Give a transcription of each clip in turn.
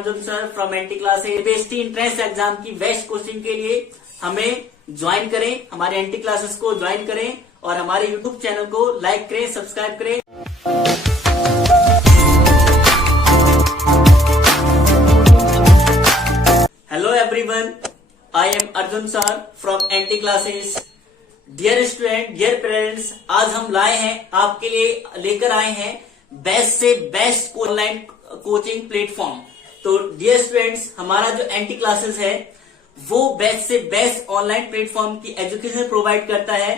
Arjun sir from NT classes. UPSC entrance exam की best coaching के लिए हमें ज्वाइन करें, हमारे एनटी क्लासेस को ज्वाइन करें और हमारे यूट्यूब चैनल को लाइक करें, सब्सक्राइब करें। Hello everyone, I am Arjun sir from NT classes. Dear student, dear parents, आज हम लाए हैं आपके लिए, लेकर आए हैं बेस्ट से बेस्ट ऑनलाइन कोचिंग प्लेटफॉर्म। तो डियर स्टूडेंट्स, हमारा जो एनटी क्लासेस है वो बेस्ट से बेस्ट ऑनलाइन प्लेटफॉर्म की एजुकेशन प्रोवाइड करता है।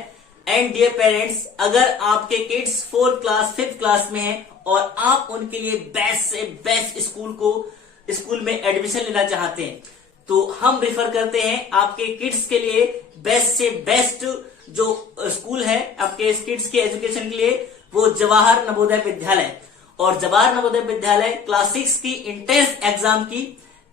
एंड डियर पेरेंट्स, अगर आपके kids 4th class 5th class में हैं और आप उनके लिए बेस्ट से बेस्ट स्कूल में एडमिशन लेना चाहते हैं तो हम रिफर करते हैं आपके किड्स के लिए बेस्ट से बेस्ट जो स्कूल है आपके किड्स के एजुकेशन के लिए, वो जवाहर नवोदय विद्यालय। और जवाहर नवोदय विद्यालय क्लास 6 की इंट्रेंस एग्जाम की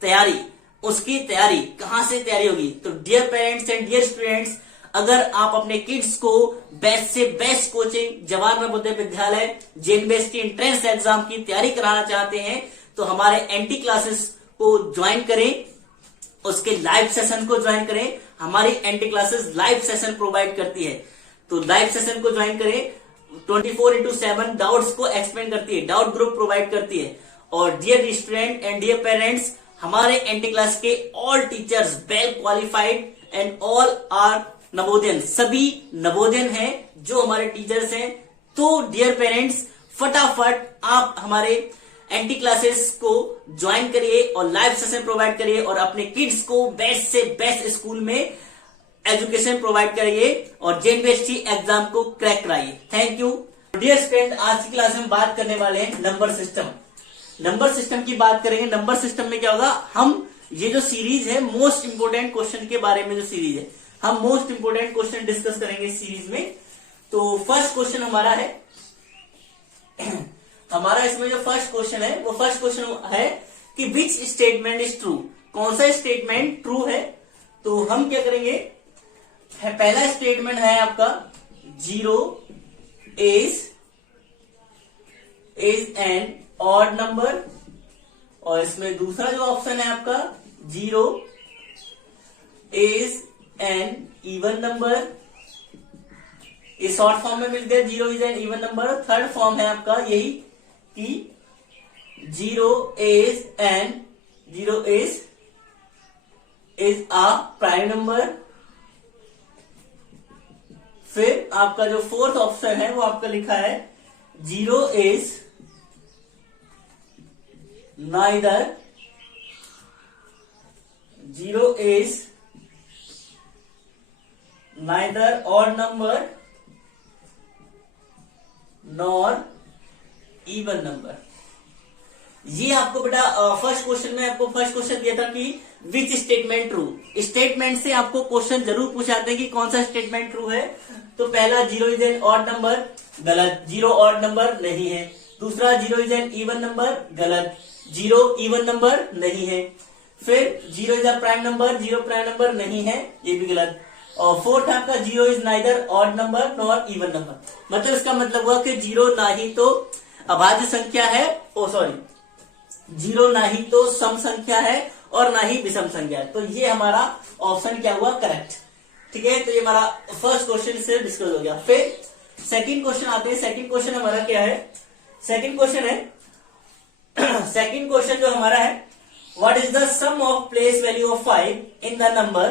तैयारी, उसकी तैयारी कहां से तैयारी होगी। तो dear parents and dear students, अगर आप अपने किड्स को बेस्ट से बेस्ट कोचिंग जवाहर नवोदय विद्यालय जेएनबीएस की इंट्रेंस एग्जाम की तैयारी कराना चाहते हैं तो हमारे एनटी क्लासेस को ज्वाइन करें, उसके लाइव सेशन को ज्वाइन करें। हमारी NT classes live session provide करती है, तो लाइव सेशन को ज्वाइन करें। 24/7 डाउट्स को एक्सप्लेन करती है, डाउट ग्रुप प्रोवाइड करती है। और dear student and dear parents, हमारे एनटी क्लास के all teachers well qualified and all are Navodayan, सभी नवोदयन हैं जो हमारे टीचर्स हैं। तो डियर पेरेंट्स, फटाफट आप हमारे एनटी क्लासेस को ज्वाइन करिए और लाइव सेशन प्रोवाइड करिए और अपने किड्स को बेस्ट से बेस्ट स्कूल में एजुकेशन प्रोवाइड करिए और जेएनबीएस एग्जाम को क्रैक कराइए। Thank you dear student. आज की क्लास में बात करने वाले हैं नंबर सिस्टम। नंबर सिस्टम की बात करेंगे। नंबर सिस्टम में क्या होगा, हम ये जो सीरीज है मोस्ट इंपोर्टेंट क्वेश्चन के बारे में, जो सीरीज है हम मोस्ट इंपोर्टेंट क्वेश्चन डिस्कस करेंगे इस सीरीज में। तो फर्स्ट क्वेश्चन हमारा है हमारा इसमें जो फर्स्ट क्वेश्चन है वो फर्स्ट क्वेश्चन है कि विच स्टेटमेंट इज ट्रू, कौन सा स्टेटमेंट ट्रू है। तो हम क्या करेंगे, पहला स्टेटमेंट है आपका 0 इज एन ऑड नंबर, और इसमें दूसरा जो ऑप्शन है आपका 0 इज एन इवन नंबर, इस शॉर्ट फॉर्म में मिलते हैं 0 is an even number. Third form है आपका यही कि 0 इज अ प्राइम नंबर। फिर आपका जो फोर्थ ऑप्शन है वो आपका लिखा है 0 is neither odd number nor even number. ये आपको बेटा फर्स्ट क्वेश्चन में आपको फर्स्ट क्वेश्चन दिया था कि विच स्टेटमेंट ट्रू। स्टेटमेंट से आपको क्वेश्चन जरूर पूछाते हैं कि कौन सा स्टेटमेंट ट्रू है। तो पहला 0 इज एन ऑड नंबर, गलत, 0 ऑड नंबर नहीं है। दूसरा 0 इज एन इवन नंबर, गलत, 0 इवन नंबर नहीं है। फिर 0 is a prime number, 0 prime number नहीं है, ये भी गलत। और फोर्थ आपका 0 is neither odd number nor even number. मतलब इसका मतलब हुआ कि 0 ना ही तो अभाज्य संख्या है, 0 ना ही तो सम संख्या है और ना ही विषम संख्या है। तो ये हमारा ऑप्शन क्या हुआ, करेक्ट। ठीक है, तो ये हमारा फर्स्ट क्वेश्चन से डिस्कस हो गया। फिर सेकंड क्वेश्चन आते हैं। सेकंड क्वेश्चन हमारा क्या है, सेकंड क्वेश्चन जो हमारा है, what is the sum of place value of 5 in the number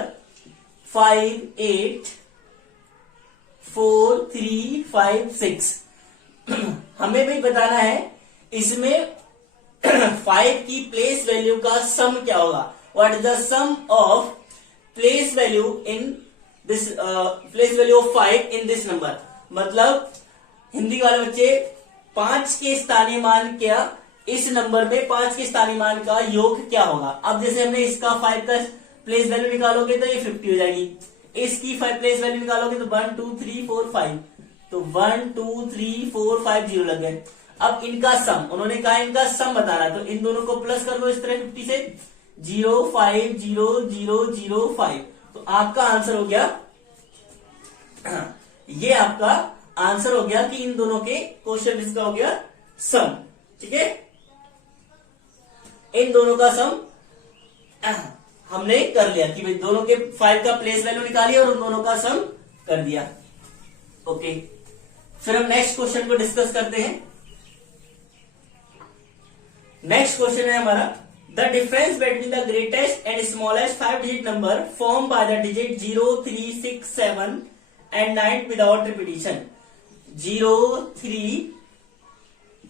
5, 8, 4, 3, 5, 6। हमें भी बताना है इसमें 5 की प्लेस वैल्यू का सम क्या होगा। What is the sum of place value in this place value of 5 in this number. मतलब हिंदी वाले बच्चे 5 के स्थानीय मान क्या, इस नंबर में 5 के स्थानीय मान का योग क्या होगा। अब जैसे हमने इसका 5 का प्लेस वैल्यू निकालोगे तो ये 50 हो जाएगी। इसकी 5 प्लेस वैल्यू निकालोगे तो 1 2 3 4 5, तो 1 2 3 4 5 0 लग गए। अब इनका सम, उन्होंने कहा इनका सम बताना, तो इन दोनों को प्लस कर दो इस तरह 50 से, 0 5 0 0 0 5। तो आपका आंसर हो गया ये आपका आंसर हो गया कि इन दोनों के क्वेश्चन इसका हो गया सम। ठीक है, इन दोनों का सम हमने कर लिया कि भाई दोनों के 5 का प्लेस वैल्यू निकाली और उन दोनों का सम कर दिया। ओके, फिर हम नेक्स्ट क्वेश्चन को डिस्कस करते हैं। नेक्स्ट क्वेश्चन है हमारा, the difference between the greatest and smallest 5 digit number form by the digit 0, 3, 6, 7 and 9 without repetition. 0, 3,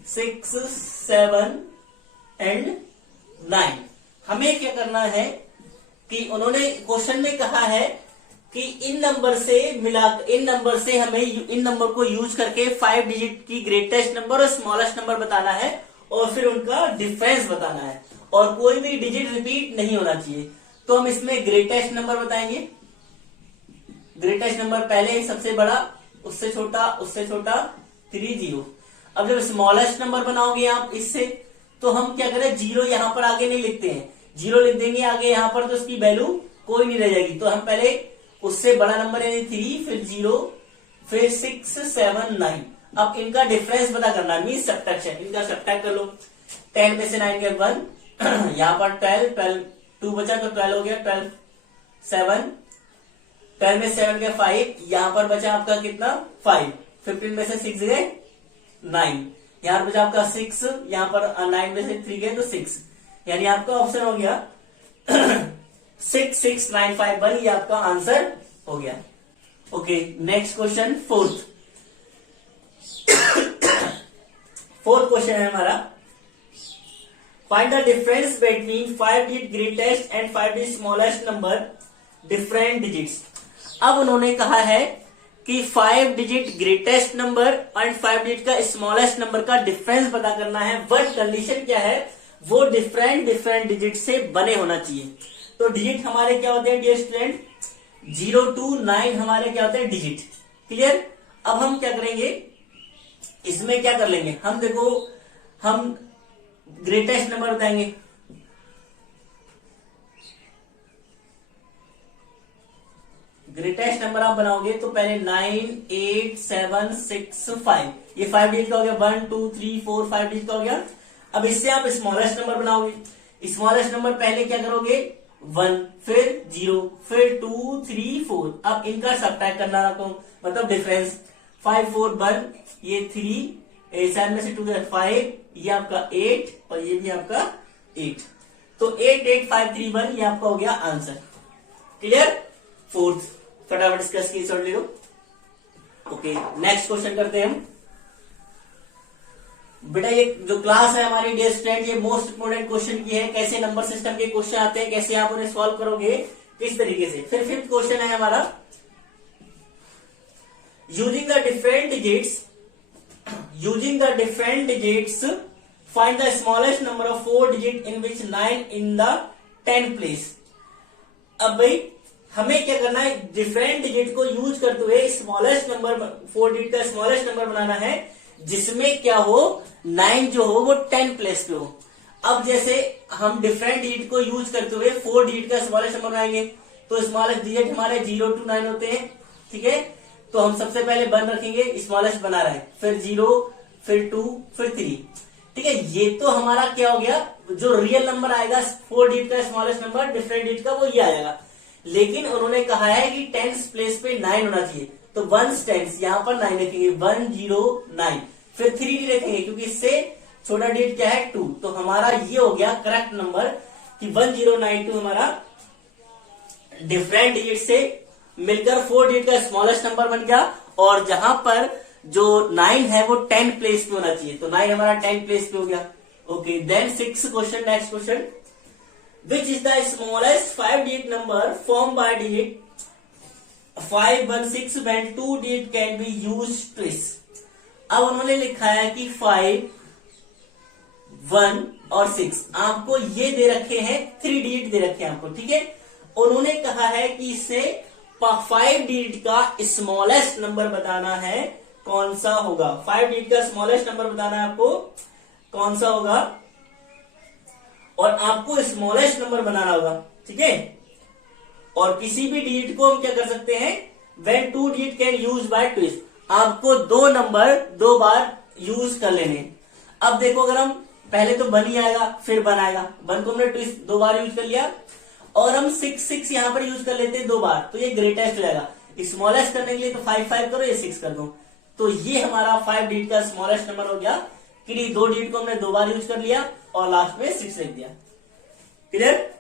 6, 7 and 9। हमें क्या करना है कि उन्होंने क्वेश्चन में कहा है कि इन नंबर से हमें इन नंबर को यूज करके 5 डिजिट की ग्रेटेस्ट नंबर और स्मॉलेस्ट नंबर बताना है और फिर उनका डिफरेंस बताना है और कोई भी डिजिट रिपीट नहीं होना चाहिए। तो हम इसमें ग्रेटेस्ट नंबर बताएंगे। ग्रेटेस्ट नंबर पहले सबसे बड़ा, उससे छोटा 3, 0। अब जब स्मॉलेस्ट नंबर बनाओगे आप इससे, तो हम क्या करें, 0 यहां पर आगे नहीं लिखते हैं, 0 लिख देंगे आगे यहां पर तो उसकी वैल्यू कोई नहीं रह जाएगी। तो हम पहले उससे बड़ा नंबर यानी 3, फिर 0, फिर 6, 7, 9। अब इनका डिफरेंस पता करना, मीन सब्ट्रैक्शन। इनका सब्ट्रैक्ट कर लो। 10 में से 9 गया 1, यहां पर 12 2 बचा तो 12 हो गया, 12 7, 12 में 7 गया 5, यहां पर बचा आपका कितना 5, 15 में से 6 गए 9, यहां पर बचा आपका 6, यहां पर 9 में से 3 गए तो 6, यानी आपका ऑप्शन हो गया 6, 6, 9, 5, 1। ये आपका आंसर हो गया। Okay, next question, fourth question है हमारा, find the difference between 5 digit greatest and 5 digit smallest number different digits. अब उन्होंने कहा है कि 5 digit greatest number and 5 digit का स्मॉलेस्ट नंबर का डिफरेंस पता करना है। बट कंडीशन क्या है, वो डिफरेंट डिजिट से बने होना चाहिए। तो डिजिट हमारे क्या होते हैं डियर स्टूडेंट, 0 to 9 हमारे क्या होते हैं डिजिट। क्लियर। अब हम क्या करेंगे, इसमें क्या कर लेंगे, हम देखो हम ग्रेटेस्ट नंबर बताएंगे। ग्रेटेस्ट नंबर आप बनाओगे तो पहले 9, 8, 7, 6, 5, ये 5 डिजिट का हो गया, 1, 2, 3, 4, 5 डिजिट का हो गया। अब इससे आप स्मॉलेस्ट नंबर बनाओगे। स्मॉलेस्ट नंबर पहले क्या करोगे, 1, फिर 0, फिर 2, 3, 4। अब इनका सब्ट्रैक्ट करना आपको, मतलब डिफरेंस। 5, 4, 1, ये 3, 7 में से 2 गया 5, ये आपका 8 और ये भी आपका 8। तो 8, 8, 5, 3, 1 ये आपका हो गया आंसर। क्लियर। फोर्थ, फटाफट इसका स्क्रीनशॉट ले लो। ओके, नेक्स्ट क्वेश्चन करते हैं हम। बेटा ये जो क्लास है हमारी डियर स्टूडेंट, ये मोस्ट इंपोर्टेंट क्वेश्चन की है। कैसे नंबर सिस्टम के क्वेश्चन आते हैं, कैसे आप उन्हें सॉल्व करोगे, किस तरीके से। फिर फिफ्थ क्वेश्चन है हमारा, using the different digits find the smallest number of 4 digit in which 9 in the 10 place. अब भाई हमें क्या करना है, डिफरेंट डिजिट को यूज करते हुए स्मॉलेस्ट नंबर 4 डिजिट का स्मॉलेस्ट नंबर बनाना है जिसमें क्या हो, 9 जो हो वो 10 प्लेस पे हो। अब जैसे हम डिफरेंट डिजिट को यूज करते हुए 4 डिजिट का स्मॉलेस्ट नंबर बनाएंगे तो स्मॉलेस्ट डिजिट हमारे 0 to 9 होते हैं। ठीक है, तो हम सबसे पहले 1 रखेंगे, स्मॉलेस्ट बना रहा है, फिर 0, फिर 2, फिर 3। ठीक है, ये तो हमारा क्या हो गया, जो रियल नंबर आएगा 4 डिजिट का स्मॉलेस्ट नंबर डिफरेंट डिजिट का वो ये आएगा। लेकिन उन्होंने कहा है कि 10th प्लेस पे 9 होना चाहिए, तो 1's 10th यहां पर 9 लिखेंगे, 1, 0, 9। फिर 3 नहीं लिखेंगे क्योंकि इससे छोटा डिजिट क्या है 2। तो हमारा ये हो गया करेक्ट नंबर कि 1092 हमारा डिफरेंट डिजिट से मिलकर 4 डिजिट का स्मॉलेस्ट नंबर बन गया। और जहां पर जो 9 है वो 10 प्लेस पे होना चाहिए, तो 9 हमारा 10 प्लेस पे हो गया। Okay, then 6th question, next question, which is the smallest 5 digit number formed by digit 5, 1, 6 when 2 digit can be used twice। अब उन्होंने लिखा है कि 5, 1 और 6 आपको ये दे रखे हैं, 3 डिजिट दे रखे हैं आपको। ठीक है, उन्होंने कहा है कि इससे 5 डिजिट का स्मॉलेस्ट नंबर बताना है, कौन सा होगा। 5 डिजिट का स्मॉलेस्ट नंबर बताना है आपको, कौन सा होगा, और आपको स्मॉलेस्ट नंबर बनाना होगा। ठीक है, और किसी भी डिजिट को हम क्या कर सकते हैं, when 2 digit can use by twist, आपको 2 नंबर 2 बार यूज कर लेने। अब देखो अगर हम पहले तो 1 ही आएगा फिर 1 आएगा, 1 को हमने ट्विस्ट 2 बार यूज कर लिया, और हम 6 यहाँ पर यूज कर लेते हैं 2 बार, तो ये ग्रेटेस्ट हो जाएगा। स्मॉलेस्ट करने के लिए तो 5 करो, ये 6 कर दो, तो ये हमारा 5 डिजिट का स्मॉलेस्ट नंबर हो गया, कि 2 डिजिट को हमने 2 बार यूज कर लिया और लास्ट में 6 लिख दिया। क्लियर?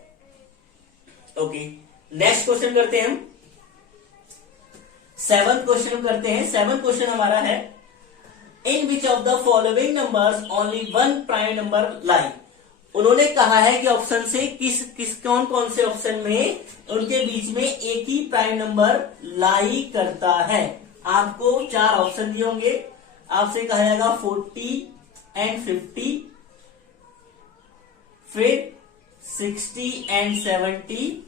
ओके, नेक्स्ट क्वेश्चन करते हैं हम। 7th क्वेश्चन करते हैं। 7th क्वेश्चन हमारा है, in which of the following numbers only 1 prime number lie. उन्होंने कहा है कि ऑप्शन से किस कौन कौन से ऑप्शन में उनके बीच में एक ही प्राइम नंबर लाई करता है। आपको 4 ऑप्शन दिए होंगे, आपसे कहा जाएगा 40 एंड 50, फिर 60 एंड 70,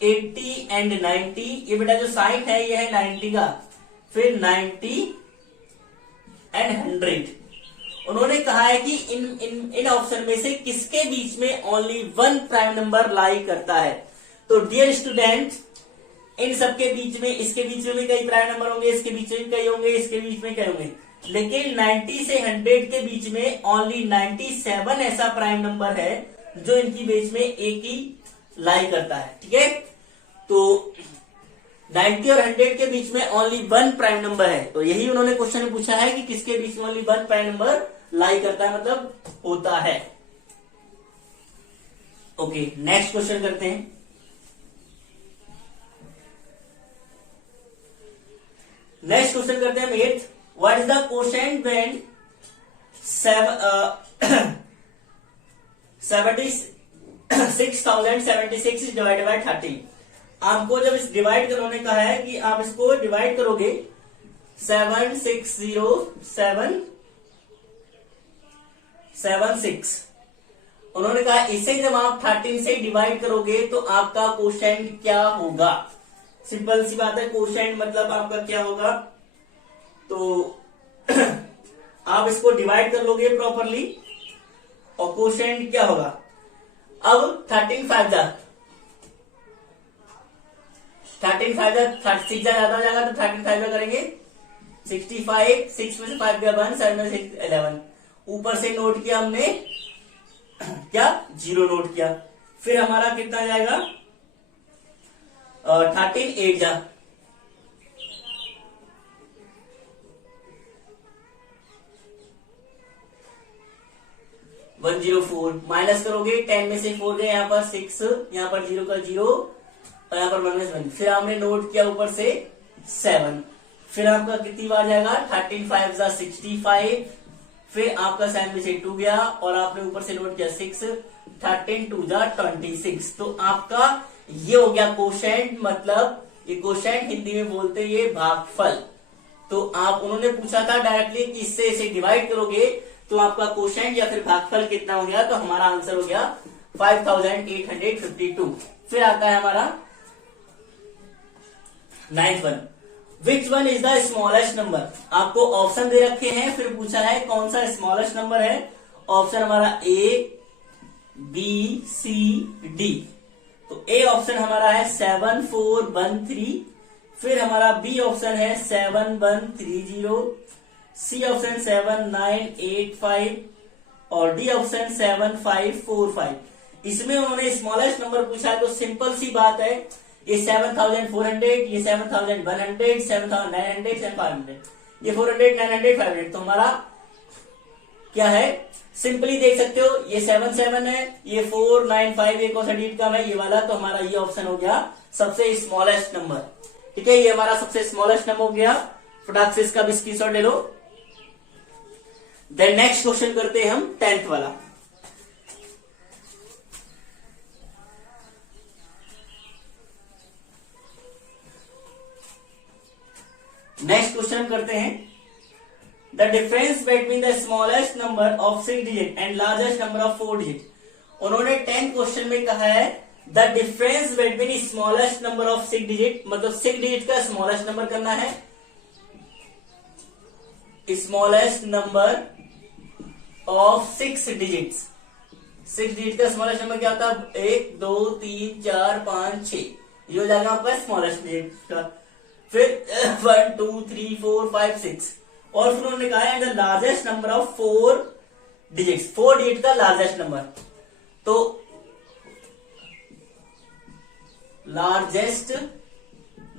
80 एंड 90। ये बेटा जो साइन है ये है 90 का, फिर 90 एंड 100। उन्होंने कहा है कि इन ऑप्शन में से किसके बीच में ओनली 1 प्राइम नंबर लाई करता है। तो डियर स्टूडेंट, इन सबके बीच में, इसके बीच में भी कई प्राइम नंबर होंगे, इसके बीच में कई होंगे, इसके बीच में कई होंगे, लेकिन 90 से 100 के बीच में ओनली 97 ऐसा प्राइम नंबर है जो इनकी बीच में एक ही लाई करता है। ठीक है, तो 90 और 100 के बीच में ओनली 1 प्राइम नंबर है, तो यही उन्होंने क्वेश्चन में पूछा है कि किसके बीच में ओनली 1 प्राइम नंबर लाई करता है, मतलब होता है। ओके, नेक्स्ट क्वेश्चन करते हैं। नेक्स्ट क्वेश्चन करते हैं 8th। What is the quotient when 6076 is divided by 30। आपको जब इस डिवाइड कर, उन्होंने कहा है कि आप इसको डिवाइड करोगे 760776। उन्होंने कहा इसे जब आप 13 से डिवाइड करोगे तो आपका क्वोशेंट क्या होगा। सिंपल सी बात है, क्वोशेंट मतलब आपका क्या होगा, तो आप इसको डिवाइड कर लोगे प्रॉपरली और क्वोशेंट क्या होगा। अब 13 5 6 ज्यादा हो जाएगा, तो 13 5 करेंगे 65, 6 में से 5 गया 1, 7 में से 11, ऊपर से नोट किया हमने क्या 0 नोट किया, फिर हमारा कितना जाएगा 13 8 जा 104, माइनस करोगे 10 में से 4 गए, यहाँ पर 6, यहाँ पर 0 का 0 और यहाँ पर -1, फिर आपने नोट किया ऊपर से 7, फिर आपका कितनी बार जाएगा 13 5 जा 65, फिर आपका 7 में से 2 गया और आपने ऊपर से नोट किया 6, 13 2 जा 26। तो आपका ये हो गया क्वोशेंट, मतलब ये क्वोशेंट हिंदी में बोलते हैं ये भागफल। तो आप, उन्होंने पूछा था डायरेक्टली कि इससे इसे डिवाइड करोगे तो आपका क्वोशेंट या फिर भागफल कितना हो गया, तो हमारा आंसर हो गया 5852। फिर आता है हमारा 9th one, which one is the smallest number. आपको ऑप्शन दे रखे हैं, फिर पूछा है कौन सा स्मॉलेस्ट नंबर है। ऑप्शन हमारा ए, बी, सी, डी। तो ए ऑप्शन हमारा है 7413, फिर हमारा बी ऑप्शन है 7130, सी ऑप्शन 7985 और डी ऑप्शन 7545। इसमें उन्होंने स्मॉलेस्ट नंबर पूछा है, तो सिंपल सी बात है, ये 7400, ये 7100, 7900, 7500, ये 400, 900, 500। तो हमारा क्या है, सिंपली देख सकते हो, ये 77 है, ये 495, एक और डिजिट कम है ये वाला, तो हमारा ये ऑप्शन हो गया सबसे स्मॉलेस्ट नंबर। ठीक है, ये हमारा सबसे स्मॉलेस्ट नंबर हो गया। फटाक से इसका भी स्क्रीनशॉट ले लो। देन नेक्स्ट क्वेश्चन करते हैं हम 10th वाला। नेक्स्ट क्वेश्चन करते हैं, the difference between the smallest number of 6 digit and largest number of 4 digit. उन्होंने 10th क्वेश्चन में कहा है the difference between smallest number of 6 digit, मतलब 6 डिजिट का स्मॉलेस्ट नंबर करना है। Smallest number of 6 digits, 6 digit का स्मॉलेस्ट नंबर क्या होता है, 1 2 3 4 5 6, ये हो जाएगा आपका स्मॉलेस्ट डिजिट का। फिर 1 2 3 4 5 6, और फिर उन्होंने कहा है the largest number of 4 digits, 4 digit का लार्जेस्ट नंबर। तो लार्जेस्ट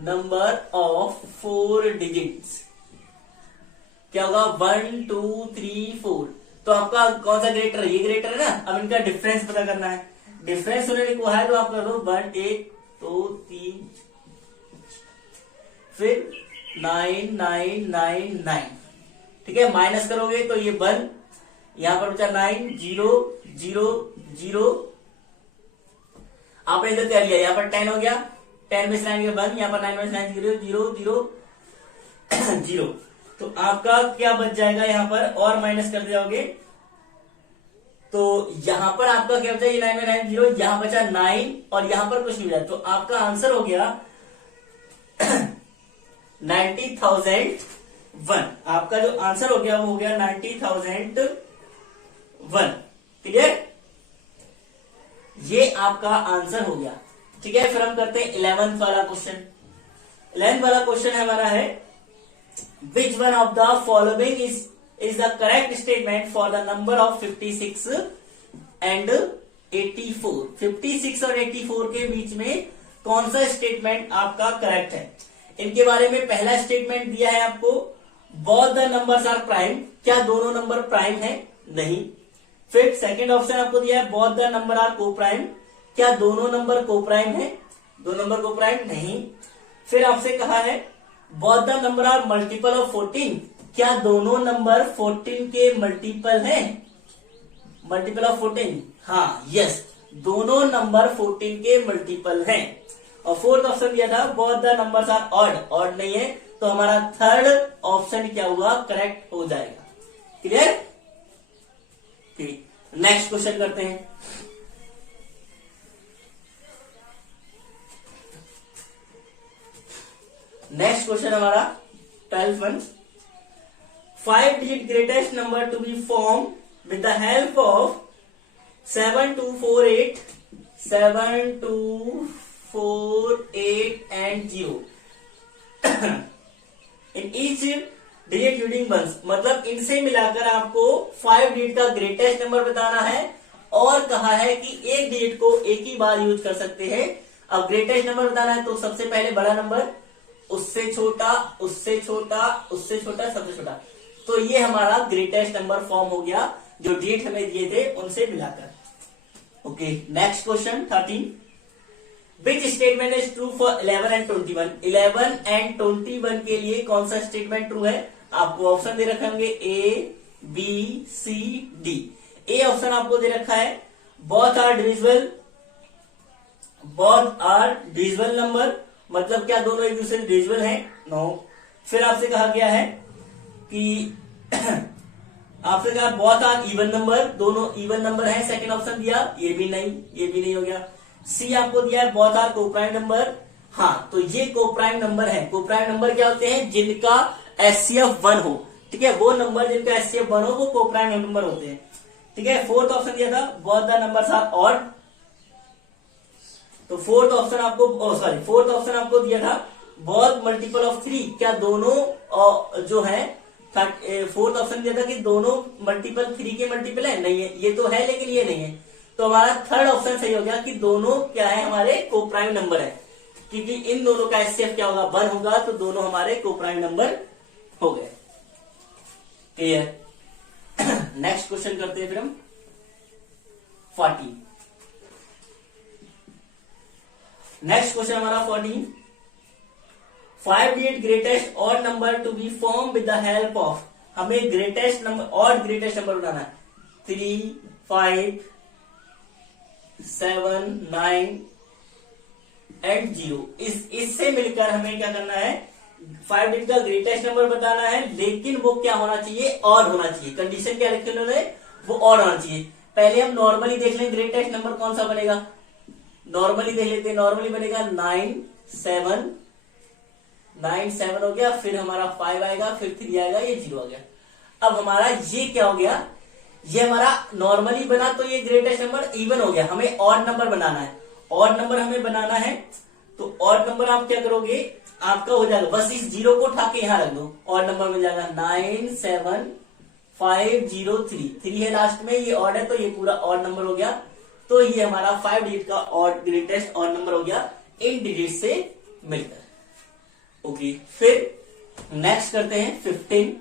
नंबर ऑफ 4 डिजिट्स क्या होगा? 1 2 3 4। तो आपका कौन सा ग्रेटर है? ये ग्रेटर है ना। अब इनका डिफरेंस पता करना है। डिफरेंस उन्होंने लिखा है तो आप कर दो 1 1 2 3 फिर 9 9 9 9। ठीक है, माइनस करोगे तो ये 1, यहां पर बचा 9 0 0 0। आपने इधर कर लिया, यहां पर 10 हो गया, 10 में से 9 गया 1, यहां पर 9 में से 9 0 0 0 0। तो आपका क्या बच जाएगा? यहां पर और माइनस कर जाओगे तो यहां पर आपका क्या बचा? ये 9 में 9 0, यहां बचा 9 और यहां पर कुछ नहीं बचा। तो आपका आंसर हो गया 90,001। आपका जो आंसर हो गया वो हो गया 90,001। क्लियर? ये आपका आंसर हो गया। ठीक है, फिर हम करते हैं 11th वाला क्वेश्चन। 11th वाला क्वेश्चन हमारा है Which one of the following is the correct statement for the number of 56 and 84? 56 और 84 के बीच में कौन सा स्टेटमेंट आपका करेक्ट है? इनके बारे में पहला स्टेटमेंट दिया है आपको, both the numbers are prime। क्या दोनों नंबर प्राइम है? नहीं। फिर सेकंड ऑप्शन आपको दिया है both the number are co-prime। क्या दोनों नंबर को-प्राइम है? दो नंबर को-प्राइम नहीं। फिर आपसे कहा है both the number are multiple of 14। क्या दोनों नंबर 14 के मल्टीपल हैं? मल्टीपल ऑफ 14, हाँ यस, दोनों नंबर 14 के मल्टीपल हैं। और फोर्थ ऑप्शन दिया था both the numbers are odd। Odd नहीं है, तो हमारा थर्ड ऑप्शन क्या हुआ? करेक्ट हो जाएगा। क्लियर? ठीक, नेक्स्ट क्वेश्चन करते हैं। नेक्स्ट क्वेश्चन हमारा 12th one. 5 digit greatest number to be form with the help of 7248 7248 and 0 in each digit using once. मतलब इनसे मिलाकर आपको 5 डिजिट का ग्रेटेस्ट नंबर बताना है और कहा है कि एक डिजिट को एक ही बार यूज कर सकते हैं। अब ग्रेटेस्ट नंबर बताना है तो सबसे पहले बड़ा नंबर, उससे छोटा, उससे छोटा, उससे छोटा, सबसे छोटा। तो ये हमारा ग्रेटेस्ट नंबर फॉर्म हो गया जो डिजिट हमें दिए थे उनसे मिलाकर। Okay, next question 13। Which statement is true for 11 and 21? 11 and 21 के लिए कौन सा स्टेटमेंट ट्रू है? आपको ऑप्शन दे रखे होंगे A B C D. A option आपको दे रखा है both are divisible, both are divisible number. मतलब क्या दोनों एक दूसरे से डिविजिबल हैं? नो। फिर आपसे कहा गया है कि आपसे कहा बोथ आर इवन नंबर, दोनों इवन नंबर हैं। सेकंड ऑप्शन दिया, ये भी नहीं, ये भी नहीं हो गया। सी आपको दिया है बोथ आर कोप्राइम नंबर। हाँ, तो ये कोप्राइम नंबर है। कोप्राइम नंबर क्या होते हैं? जिनका एचसीएफ 1 हो। ठीक है, वो नंबर जिनका एचसीएफ 1 हो वो कोप्राइम नंबर होते हैं। ठीक है, फोर्थ ऑप्शन दिया था both the numbers are odd. तो फोर्थ ऑप्शन आपको दिया था बोथ मल्टीपल ऑफ 3। क्या दोनों जो है फोर्थ ऑप्शन दिया था कि दोनों मल्टीपल 3 के मल्टीपल है? नहीं है, ये तो है लेकिन ये नहीं है। तो हमारा थर्ड ऑप्शन सही हो गया कि दोनों क्या है? हमारे कोप्राइम नंबर है, क्योंकि इन दोनों का एचसीएफ क्या होगा? 1 होगा, तो दोनों हमारे कोप्राइम नंबर हो गए। क्लियर? नेक्स्ट क्वेश्चन करते हैं फिर हम 14। नेक्स्ट क्वेश्चन हमारा 14। 5 digit greatest odd number to be form with the help of. हमें greatest number, odd greatest number बनाना है। 3 5 7 9 एंड 0। इससे मिलकर हमें क्या करना है? 5 डिजिट का ग्रेटेस्ट नंबर बताना है, लेकिन वो क्या होना चाहिए? ऑड होना चाहिए। कंडीशन क्या लिखी उन्होंने? वो ऑड होना चाहिए। पहले हम नॉर्मली देख लें ग्रेटेस्ट नंबर कौन सा बनेगा। नॉर्मली देख लेते हैं। नॉर्मली बनेगा 9 7 9 7 हो गया, फिर हमारा 5 आएगा, फिर 3 आएगा, ये 0 आ गया। अब हमारा ये क्या हो गया? ये हमारा नॉर्मली बना तो ये ग्रेटेस्ट नंबर इवन हो गया। हमें ऑड नंबर बनाना है। ऑड नंबर हमें बनाना है, तो ऑड नंबर आप क्या करोगे? आपका हो जाएगा, बस इस 0 को उठा के यहां रख दो, ऑड नंबर मिल जाएगा 9 7 503, 3 है लास्ट में, ये ऑड है तो ये पूरा ऑड नंबर हो गया। तो ये हमारा 5 डिजिट का ऑड ग्रेटेस्ट ऑड नंबर हो गया इन डिजिट से मिलकर। ओके, फिर नेक्स्ट करते हैं 15।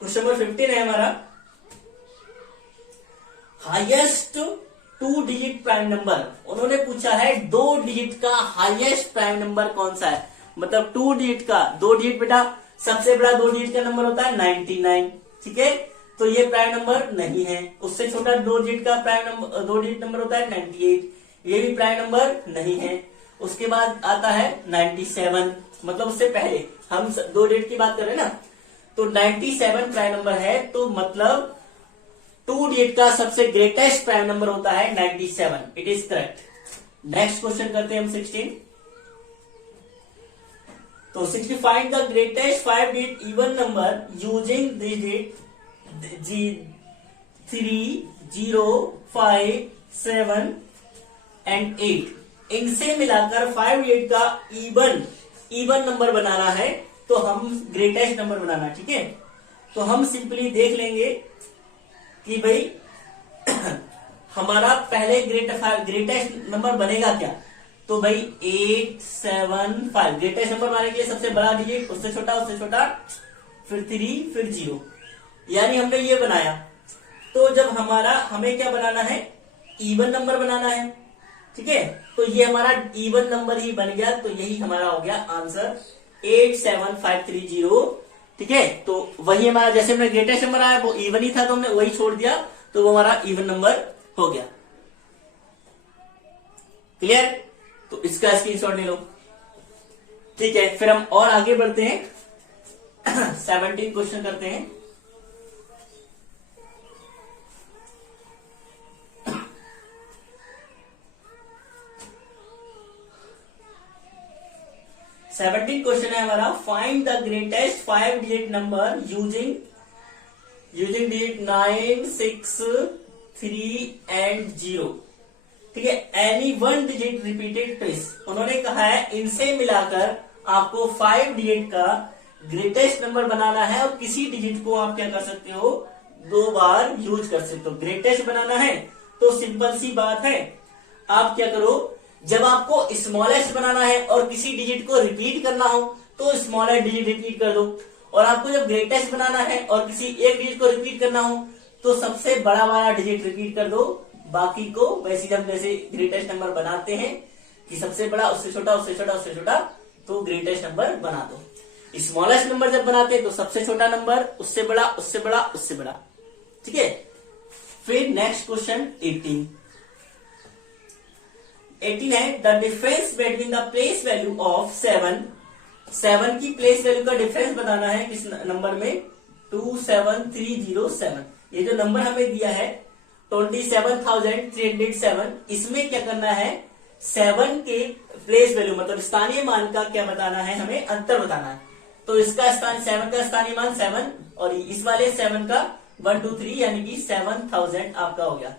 क्वेश्चन नंबर 15 है हमारा, हाईएस्ट 2 डिजिट प्राइम नंबर। उन्होंने पूछा है 2 डिजिट का हाईएस्ट प्राइम नंबर कौन सा है। मतलब 2 डिजिट का, 2 डिजिट बेटा सबसे बड़ा 2 डिजिट का नंबर होता है 99, ठीक है, तो ये प्राइम नंबर नहीं है। उससे छोटा 2 डिजिट का प्राइम नंबर, 2 डिजिट नंबर होता है 98, ये भी प्राइम नंबर नहीं है। उसके बाद आता है 97, मतलब उससे पहले हम 2 डिजिट की बात कर रहे हैं ना, तो 97 प्राइम नंबर है, तो मतलब 2 डिजिट का सबसे ग्रेटेस्ट प्राइम नंबर होता है 97। It is correct. Next question करते हैं हम 16। तो 60 find the greatest 5 digit even number using digit 3, 0, 5, 7 and 8। इनसे मिलाकर 5 डिजिट का इवन नंबर बनाना है, तो हम ग्रेटेस्ट नंबर बनाना, ठीक है। तो हम सिंपली देख लेंगे कि भाई हमारा पहले ग्रेटेस्ट नंबर बनेगा क्या। तो भाई 8, 7, 5 ग्रेटेस्ट नंबर बनाने के लिए सबसे बड़ा डिजिट, उससे छोटा, फिर 3, फिर 0, यानी हमने ये बनाया। तो जब हमें क्या बनाना है, इवन नंबर बनाना है, ठीक है। तो ये हमारा इवन नंबर ही बन गया, तो यही हमारा हो गया आंसर 87530, ठीक है। तो वही हमारा, जैसे हमने ग्रेटेस्ट नंबर आया वो इवन ही था, तो हमने वही छोड़ दिया, तो वो हमारा इवन नंबर हो गया। क्लियर। तो इसका स्क्रीनशॉट ले लो, ठीक है। फिर हम और आगे बढ़ते हैं 17 क्वेश्चन करते हैं। क्वेश्चन है हमारा, find the greatest 5 digit number using digit 9, 6, 3 and 0, ठीक है। Any 1 digit repeated twice. उन्होंने कहा है इनसे मिलाकर आपको 5 डिजिट का ग्रेटेस्ट नंबर बनाना है, और किसी डिजिट को आप क्या कर सकते हो, 2 बार यूज कर सकते हो। ग्रेटेस्ट बनाना है तो सिंपल सी बात है, आप क्या करो, जब आपको स्मॉलेस्ट बनाना है और किसी डिजिट को रिपीट करना हो तो स्मॉलेस्ट डिजिट रिपीट कर दो, और आपको जब ग्रेटेस्ट बनाना है और किसी एक डिजिट को रिपीट करना हो तो सबसे बड़ा वाला डिजिट रिपीट कर दो, बाकी को वैसे हम जैसे ग्रेटेस्ट नंबर बनाते हैं कि सबसे बड़ा, उससे छोटा, उससे छोटा, उससे छोटा, तो ग्रेटेस्ट नंबर बना दो। स्मॉलेस्ट नंबर जब बनाते हैं तो सबसे छोटा नंबर, उससे बड़ा, उससे बड़ा, उससे बड़ा, ठीक है। फिर नेक्स्ट क्वेश्चन 18 है, the difference between the place value of 7 की प्लेस वैल्यू का डिफरेंस बताना है किस नंबर में, 27307। ये जो नंबर हमें दिया है 27,307, इसमें क्या करना है, 7 के प्लेस वैल्यू मतलब स्थानीय मान का क्या बताना है, हमें अंतर बताना है। तो इसका 7 का स्थानीय मान 7, और इस वाले 7 का 1, 2, 3 यानी कि 7000 आपका हो गया।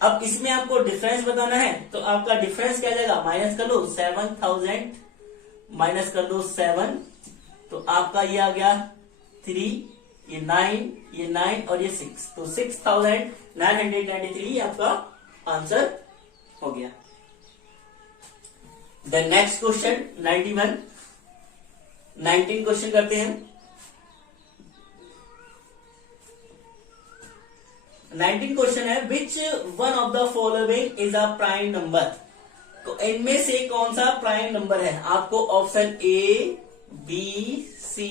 अब इसमें आपको डिफरेंस बताना है, तो आपका डिफरेंस क्या जाएगा, माइनस कर लो 7000 माइनस कर दो 7, तो आपका ये आ गया 3, ये 9, ये 9 और ये 6, तो 6993 आपका आंसर हो गया। देन नेक्स्ट क्वेश्चन 19 क्वेश्चन करते हैं। 19 क्वेश्चन है, which one of the following is a prime number. तो इनमें से कौन सा प्राइम नंबर है, आपको option A, B, C,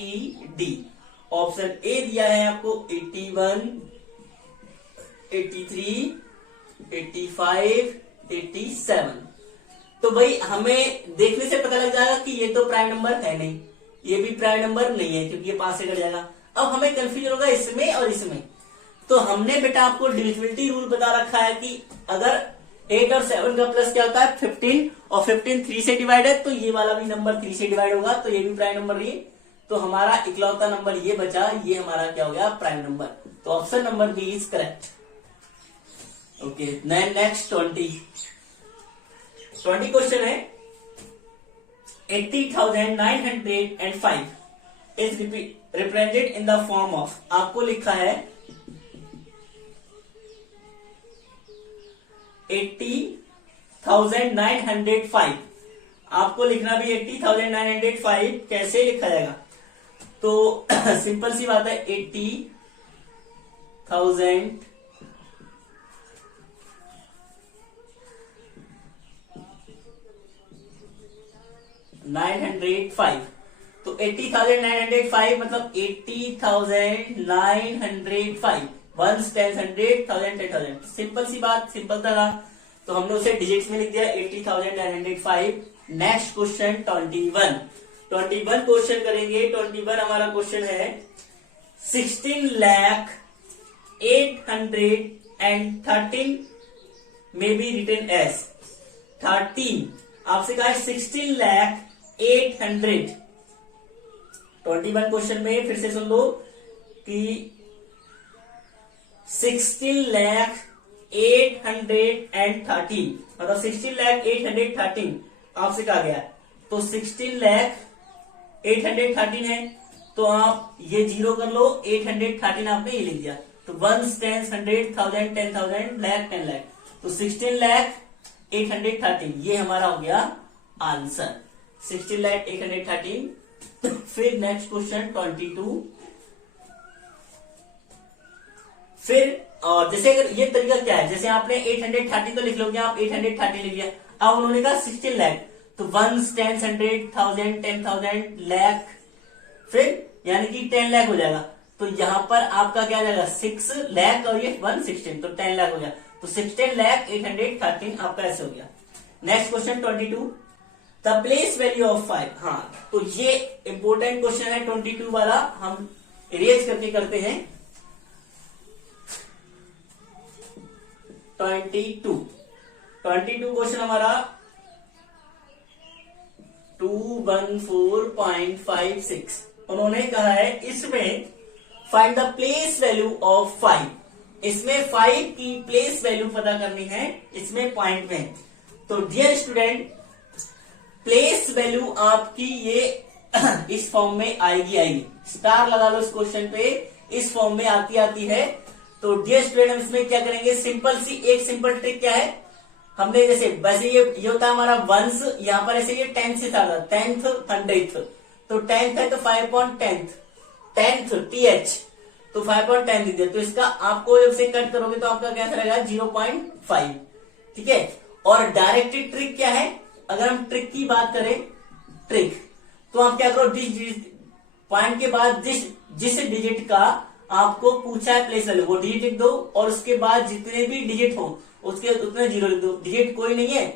D. Option A दिया है आपको 81, 83, 85, 87। तो भाई हमें देखने से पता लग जाएगा कि ये तो प्राइम नंबर है नहीं, ये भी प्राइम नंबर नहीं है क्योंकि ये पास से कट जाएगा। अब हमें कंफ्यूजन होगा इसमें और इसमें, तो हमने बेटा आपको डिविजिबिलिटी रूल बता रखा है कि अगर 8 और 7 का प्लस क्या होता है 15, और 15 3 से डिवाइड है, तो ये वाला भी नंबर 3 से डिवाइड होगा, तो ये भी प्राइम नंबर नहीं। तो हमारा इकलौता नंबर ये बचा, ये हमारा क्या हो गया, प्राइम नंबर। तो option number B is correct. Okay, next 20 question है, 80,905 is represented in the form of, आपको लिखा है 80,905, आपको लिखना भी 80,905 कैसे लिखा जाएगा, तो सिंपल सी बात है 80,905, तो 80,905 मतलब 80,905 वंस, टेंस, 100, 1000, 10,000, सिंपल सी बात, सिंपल था। तो हमने उसे डिजिट्स में लिख दिया 80,905। नेक्स्ट क्वेश्चन 21 क्वेश्चन करेंगे। 21 हमारा क्वेश्चन है 16,08,13 में बी रिटन एज 13, आपसे कहा है 16,08,100। 21 क्वेश्चन में फिर से सुन लो कि 16,08,13 मतलब 16,08,13 आपसे कहा गया, तो 16,08,13 है, तो आप ये जीरो कर लो, 813 आपने ये लिख दिया, तो वंस, टेंस, 100, 1000, 10,000, लाख, 10 लाख, तो 16,08,13 ये हमारा हो गया आंसर, 16,08,13। फिर नेक्स्ट क्वेश्चन 22। फिर और जैसे अगर ये तरीका क्या है, जैसे आपने 830 तो लिख लोगे आप, 830 लिख लिया, अब उन्होंने कहा 16 लाख, तो वंस, टेंस, 100, 1000, 10,000, लाख, फिर यानी कि 10 लाख हो जाएगा, तो यहां पर आपका क्या हो जाएगा 6 लाख और ये 116, तो 10 लाख हो जाएगा, तो 16,08,13 आपका ऐसे हो गया। Next question 22, the place value of 5। हाँ, तो ये इंपोर्टेंट क्वेश्चन है 22 वाला, हम इरेज करके करते हैं। 22 क्वेश्चन हमारा 214.56, उन्होंने कहा है इसमें find the place value of 5, इसमें 5 की प्लेस वैल्यू पता करनी है इसमें पॉइंट में। तो डियर स्टूडेंट, प्लेस वैल्यू आपकी ये इस फॉर्म में आएगी, स्टार लगा लो इस क्वेश्चन पे, इस फॉर्म में आती है। तो डियर स्टूडेंट, हम इसमें क्या करेंगे, सिंपल सी एक सिंपल ट्रिक क्या है, हमने जैसे वैसे ये होता है हमारा वंस, यहाँ पर ऐसे ये 10 से था, 10th 100th, तो 10th है तो 5.10th, 10th TH, तो 5.10 लिख दिया, तो इसका आपको जब से कट करोगे तो आपका क्या रहेगा 0.5, ठीक है। और डायरेक्टेड ट्रिक क्या है, अगर हम ट्रिक की बात करें, ट्रिक तो आप क्या करो, पॉइंट के बाद जिस डिजिट का आपको पूछा है प्लेस वैल्यू, वो डिजिट लिख दो, और उसके बाद जितने भी डिजिट हो उसके उतने जीरो लिख दो। डिजिट कोई नहीं है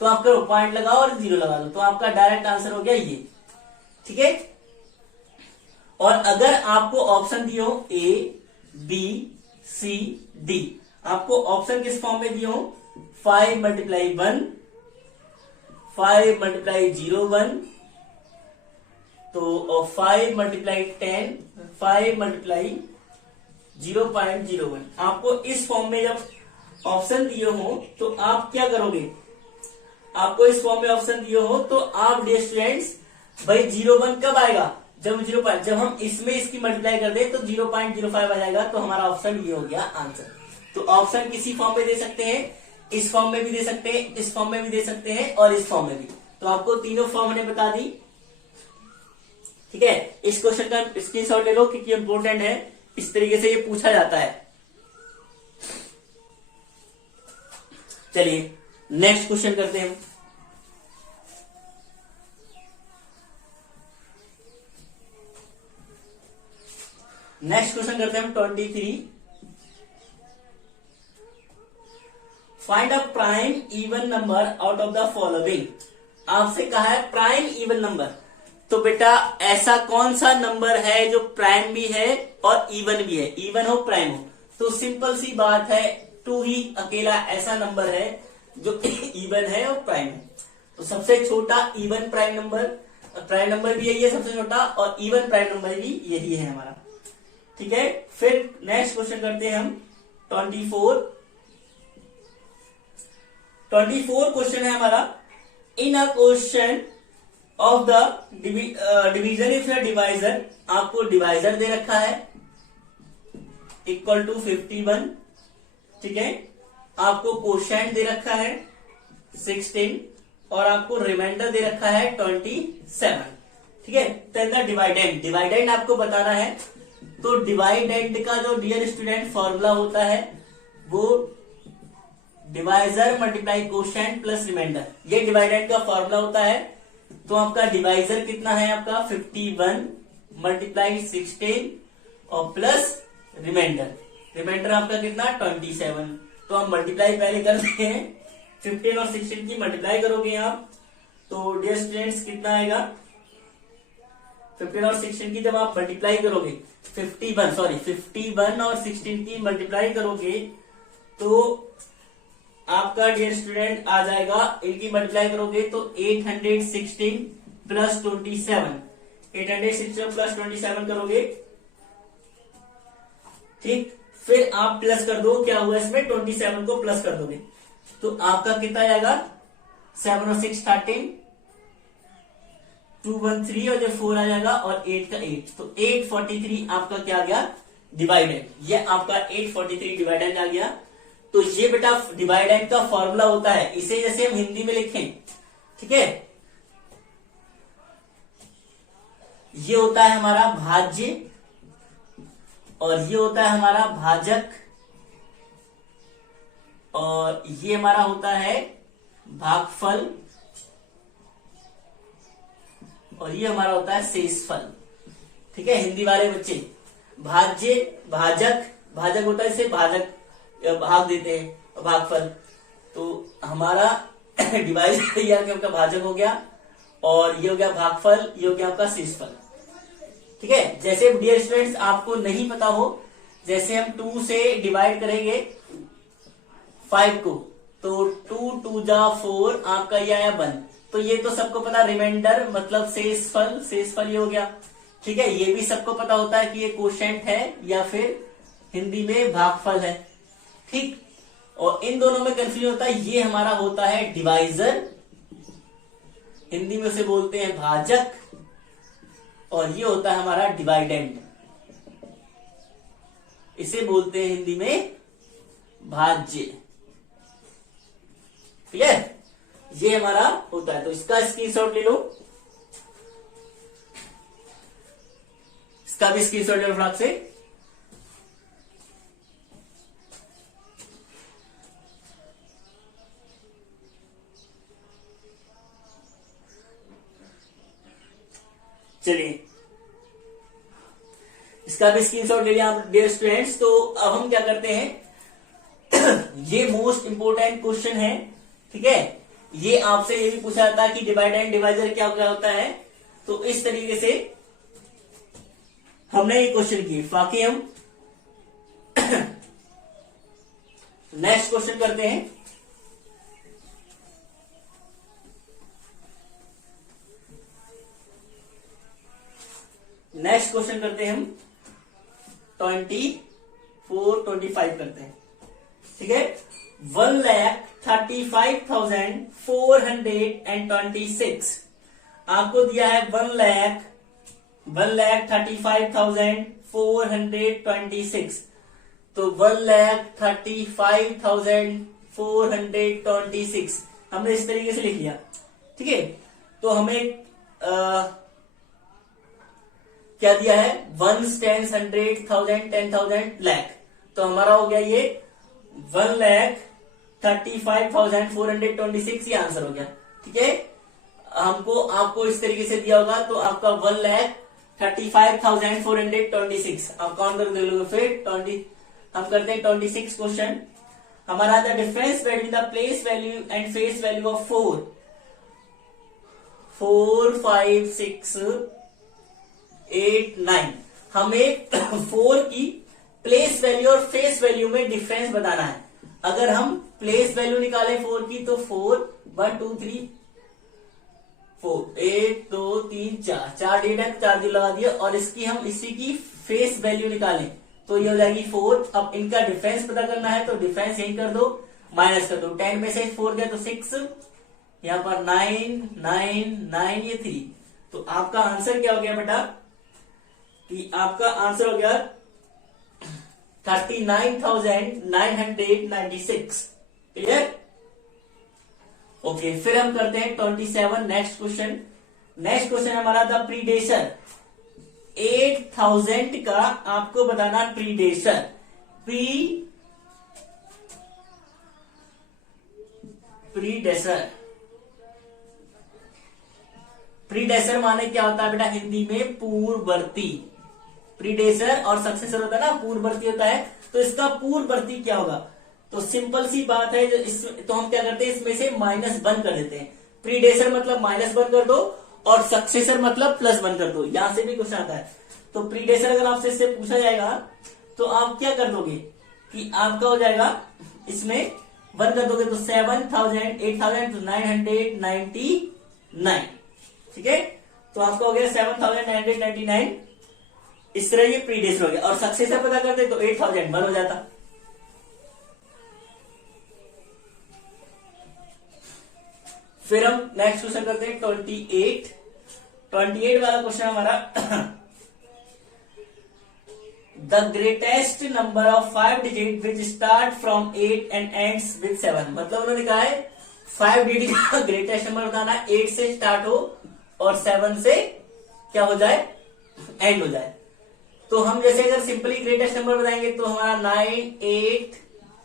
तो आप करो पॉइंट लगाओ और जीरो लगा दो, तो आपका डायरेक्ट आंसर हो गया ये, ठीक है। और अगर आपको ऑप्शन दिए हो A, B, C, D, आपको ऑप्शन किस फॉर्म में दिए हो, 5 × 1, 5 × 01, तो 5 × 10, 5 × 0.01, आपको इस फॉर्म में जब ऑप्शन दिए हो तो आप क्या करोगे, आपको इस फॉर्म में ऑप्शन दिए हो तो आप डियर स्टूडेंट्स, भाई 01 कब आएगा, जब जब हम इसमें इसकी मल्टीप्लाई कर दें तो 0.05 आ जाएगा, तो हमारा ऑप्शन ये हो गया आंसर। तो ऑप्शन किसी फॉर्म में दे सकते हैं, इस फॉर्म में भी दे सकते हैं, इस फॉर्म में भी दे सकते हैं, और इस फॉर्म में भी। तो आपको तीनों फॉर्म हमने बता दी, ठीक है। इस क्वेश्चन का स्क्रीनशॉट ले लो क्योंकि इंपोर्टेंट है, इस तरीके से ये पूछा जाता है। चलिए नेक्स्ट क्वेश्चन करते हैं। नेक्स्ट क्वेश्चन करते हैं हम 23, find a prime even number out of the following. आपसे कहा है प्राइम इवन नंबर, तो बेटा ऐसा कौन सा नंबर है जो प्राइम भी है और इवन भी है, इवन हो प्राइम हो, तो सिंपल सी बात है 2 ही अकेला ऐसा नंबर है जो इवन है और प्राइम है। तो सबसे छोटा इवन प्राइम नंबर भी यही है सबसे छोटा, और इवन प्राइम नंबर भी यही है हमारा, ठीक है। फिर नेक्स्ट क्वेश्चन करते हैं हम 24 क्वेश्चन है हमारा, in a question of the division if या डिवाइजर, आपको डिवाइजर दे रखा है इक्वल टू 51, ठीक है। आपको कोशेंट दे रखा है 16 और आपको रिमाइंडर दे रखा है 27, ठीक है। देन द डिवाइडेंड, डिवाइडेंड आपको बताना है। तो डिवाइडेंड का जो डियर स्टूडेंट फॉर्मूला होता है वो divisor multiply quotient plus remainder, ये डिवाइडेंड का फॉर्मूला होता है। तो आपका डिवाइजर कितना है, आपका 51 मल्टीप्लाई 16 और प्लस रिमाइंडर, रिमाइंडर आपका कितना 27। तो हम मल्टीप्लाई पहले करते हैं, 15 और 16 की मल्टीप्लाई करोगे आप तो डियर स्टूडेंट्स कितना आएगा, 15 और 16 की जब आप मल्टीप्लाई करोगे 51 और 16 की मल्टीप्लाई करोगे तो आपका डियर स्टूडेंट आ जाएगा, इनकी मल्टीप्लाई करोगे तो 816 प्लस 27, 816 प्लस 27 करोगे, ठीक। फिर आप प्लस कर दो, क्या हुआ इसमें 27 को प्लस कर दोगे तो आपका कितना आएगा, 7 और 6 13, 2 1 3 और जो 4 आ जाएगा और 8 का 8, तो 843 आपका क्या आ गया डिवाइडेंड, ये आपका 843 डिवाइडेंड आ गया। तो ये बेटा डिवाइडेंड का फॉर्मूला होता है, इसे जैसे हम हिंदी में लिखें, ठीक है, ये होता है हमारा भाज्य और ये होता है हमारा भाजक और ये हमारा होता है भागफल और ये हमारा होता है शेषफल, ठीक है। हिंदी वाले बच्चे भाज्य भाजक, भाजक होता है इसे भाजक भाग देते हैं, भागफल, तो हमारा डिवाइस ये आपका भाजक हो गया और ये हो गया भागफल, ये हो गया आपका शेषफल, ठीक है। जैसे डियर स्टूडेंट्स आपको नहीं पता हो, जैसे हम 2 से डिवाइड करेंगे 5 को तो 2 2 जा 4 आपका ये आया 1, तो ये तो सबको पता, रिमाइंडर मतलब शेषफल, शेषफल ये हो गया, ठीक है। ये भी सबको पता होता है कि ये कोशेंट है या फिर हिंदी में भागफल है, ठीक। और इन दोनों में कंफ्यूजन होता है, ये हमारा होता है डिवाइजर, हिंदी में उसे बोलते हैं भाजक और ये होता है हमारा डिवाइडेंड, इसे बोलते हैं हिंदी में भाज्य, क्लियर, ये हमारा होता है। तो इसका स्क्रीनशॉट ले लो, इसका भी स्क्रीनशॉट ले लो फटाक से। चलिए इसका भी स्क्रीनशॉट ले लिया आप डियर स्टूडेंट्स। तो अब हम क्या करते हैं ये मोस्ट इंपोर्टेंट क्वेश्चन है, ठीक है। ये आपसे ये भी पूछा जाता है कि डिवाइड एंड डिवाइजर क्या क्या होता है, तो इस तरीके से हमने ये क्वेश्चन किए। बाकी हम नेक्स्ट क्वेश्चन करते हैं। नेक्स्ट क्वेश्चन करते हैं हम 25 करते हैं, ठीक है। 1,35,426 आपको दिया है 1,35,426, तो 1,35,426 हमने इस तरीके से लिख लिया, ठीक है। तो हमें क्या दिया है 1 10 100 1000 10,000 लाख, तो हमारा हो गया ये 1,35,426 ये आंसर हो गया, ठीक है। हमको आपको इस तरीके से दिया होगा तो आपका 1,35,426 आप काउंट कर लोगे। फिर 20 हम करते हैं 26 क्वेश्चन। हमारा the difference between the place value and face value of 4 5 6 8 9, हमें 4 की प्लेस वैल्यू और फेस वैल्यू में डिफरेंस बताना है। अगर हम प्लेस वैल्यू निकालें 4 की तो 4 1 2 3 4 1 2 3 4 डेट है, 4 दिन लगा दिया, और इसकी हम इसी की फेस वैल्यू निकालें तो ये हो जाएगी 4। अब इनका डिफरेंस पता करना है तो डिफरेंस यही कर दो, माइनस कर दो। 10 में से 4 गया तो 6, यहाँ पर 9 9 9 ये 3, तो आपका आंसर क्या हो गया बेटा कि आपका आंसर हो गया 39,996। क्लियर? ओके, फिर हम करते हैं 27 नेक्स्ट क्वेश्चन। नेक्स्ट क्वेश्चन हमारा था प्रीडेसर। 8,000 का आपको बताना प्रीडेसर। प्रीडेसर माने क्या होता है बेटा हिंदी में? पूर्ववर्ती। प्रीडेसर और सक्सेसर होता है ना, पूर्ववर्ती होता है, तो इसका पूर्ववर्ती क्या होगा? तो सिंपल सी बात है, तो हम क्या करते हैं इसमें से -1 कर देते हैं। प्रीडेसर मतलब -1 कर दो और सक्सेसर मतलब +1 कर दो। यहां से भी कुछ आता है। तो प्रीडेसर अगर आपसे इससे पूछा जाएगा तो आप क्या कर दोगे कि आपका हो जाएगा इसमें 1 कर दोगे तो 7,000 8,999। ठीक है, तो आपका हो गया 7,999। इस तरह ये प्रीडेसर हो गया। और सक्सेसर पता करते तो 8,001 हो जाता। फिर हम नेक्स्ट क्वेश्चन करते हैं 28 वाला क्वेश्चन हमारा। The greatest number of 5 digit which start from 8 and ends with 7। मतलब उन्होंने कहा है 5 डिजिट का ग्रेटेस्ट नंबर बताना, 8 से स्टार्ट हो और 7 से क्या हो जाए? एंड हो जाए। तो हम जैसे अगर सिंपली ग्रेटेस्ट नंबर बताएंगे तो हमारा 9, 8,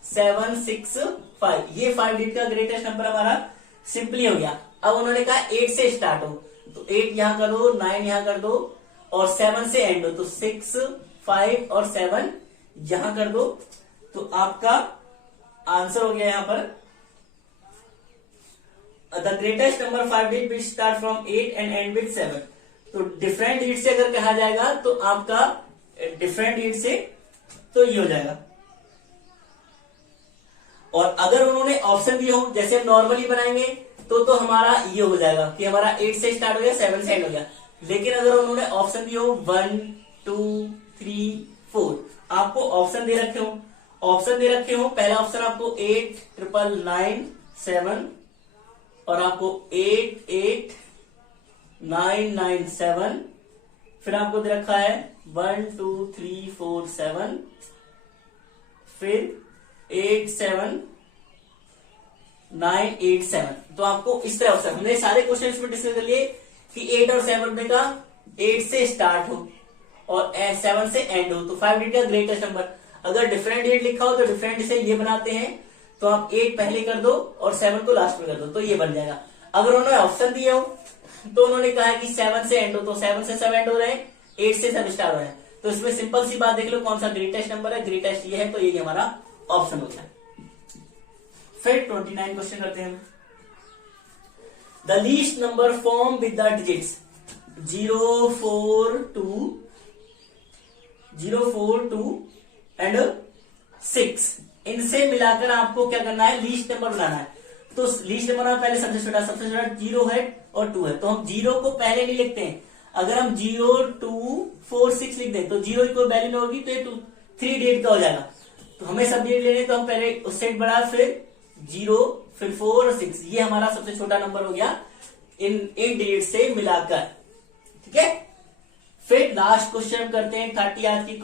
7, 6, 5, ये 5 डिजिट का ग्रेटेस्ट नंबर हमारा सिंपली हो गया। अब उन्होंने कहा 8 से स्टार्ट हो, तो 8 यहां कर दो, 9 यहां कर दो और 7 से एंड हो, तो 6, 5 और 7 यहां कर दो। तो आपका आंसर हो गया यहां पर the greatest number 5 digit which start from 8 and and with 7। तो डिफरेंट डिजिट से अगर कहा जाएगा तो आपका डिफरेंट डिजिट से तो ये हो जाएगा। और अगर उन्होंने ऑप्शन दिए हो जैसे हम नॉर्मली बनाएंगे तो हमारा ये हो जाएगा कि हमारा 8 से स्टार्ट हो गया, 7 से एंड हो गया। लेकिन अगर उन्होंने ऑप्शन दिए हो 1, 2, 3, 4, आपको ऑप्शन दे रखे हो पहला ऑप्शन आपको 8, 999, 7 और आपको 8, 8, 9, 9, 7, फिर आपको दे रखा है 1, 2, 3, 4, 7, फिर 8, 7, 9, 8, 7। तो आपको इस तरह ऑप्शन, हमने सारे क्वेश्चन इसमें डिस्कस कर लिए कि 8 और 7 का 8 से स्टार्ट हो और 7 से एंड हो, तो 5 डिजिट का ग्रेटेस्ट नंबर। अगर डिफरेंट डिजिट लिखा हो तो डिफरेंट से ये बनाते हैं, तो आप 8 पहले कर दो और 7 को लास्ट में कर दो, तो ये बन जाएगा। अगर उन्होंने ऑप्शन दिया हो तो उन्होंने कहा है कि 7 से एंड हो, तो 7 से सब एंड हो रहे हैं, 8 से सब स्टार्ट हो रहे हैं। तो इसमें सिंपल सी बात देख लो कौन सा ग्रेटेस्ट नंबर है, ग्रेटेस्ट ये है, तो ये हमारा ऑप्शन होता है। फिर 29 क्वेश्चन करते हैं। The least number form with the digits 0, 4, 2 and 6, इनसे मिलाकर आपको क्या करना है? लीस्ट नंबर बनाना है। तो लीस्ट नंबर पहले सबसे छोटा 0 है और 2 है, तो हम 0 को पहले नहीं लिखते हैं। अगर हम 0, 2, 4, 6 लिख दें तो 0 की कोई वैल्यू नहीं होगी, तो ये 3 डिजिट का हो जाएगा। तो हमें सब डिजिट लेने, तो हम पहले उससे बढ़ा, फिर 0, फिर 4 और 6, ये हमारा सबसे छोटा नंबर हो गया इन डिजिट से मिलाकर। ठीक है, फिर लास्ट क्वेश्चन करते हैं 30 आज की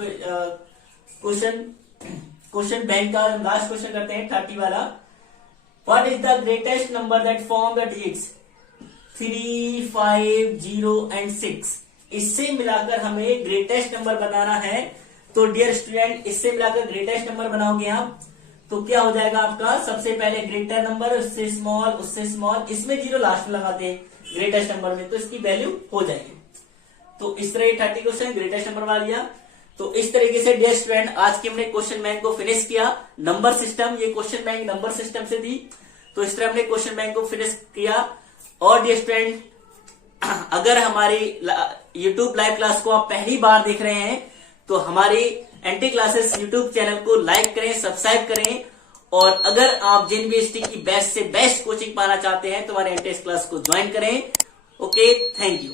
क्वेश्चन बैंक का लास्ट क्वेश्चन करते हैं 30 वाला। What is the greatest number that form the digits 3, 5, 0 and 6। इससे मिलाकर हमें ग्रेटेस्ट नंबर बनाना है। तो डियर स्टूडेंट, इससे मिलाकर ग्रेटेस्ट नंबर बनाओगे आप तो क्या हो जाएगा आपका? सबसे पहले ग्रेटर नंबर, उससे स्मॉल, इसमें 0 लास्ट में लगाते हैं ग्रेटेस्ट नंबर में, तो इसकी वैल्यू हो जाएगी। तो इस तरह 30 क्वेश्चन ग्रेटेस्ट नंबर बना लिया। तो इस तरीके से डियर स्टूडेंट आज के हमने क्वेश्चन बैंक को फिनिश किया। नंबर सिस्टम, ये क्वेश्चन बैंक नंबर सिस्टम से थी, तो इस तरह हमने क्वेश्चन बैंक को फिनिश किया। और डियर स्टूडेंट, अगर हमारी यूट्यूब लाइव क्लास को आप पहली बार देख रहे हैं तो हमारी एंटी क्लासेस यूट्यूब चैनल को लाइक करें, सब्सक्राइब करें। और अगर आप जेएनवीएसटी की बेस्ट से बेस्ट कोचिंग पाना चाहते हैं तो हमारे एंटी क्लास को ज्वाइन करें। Okay, thank you.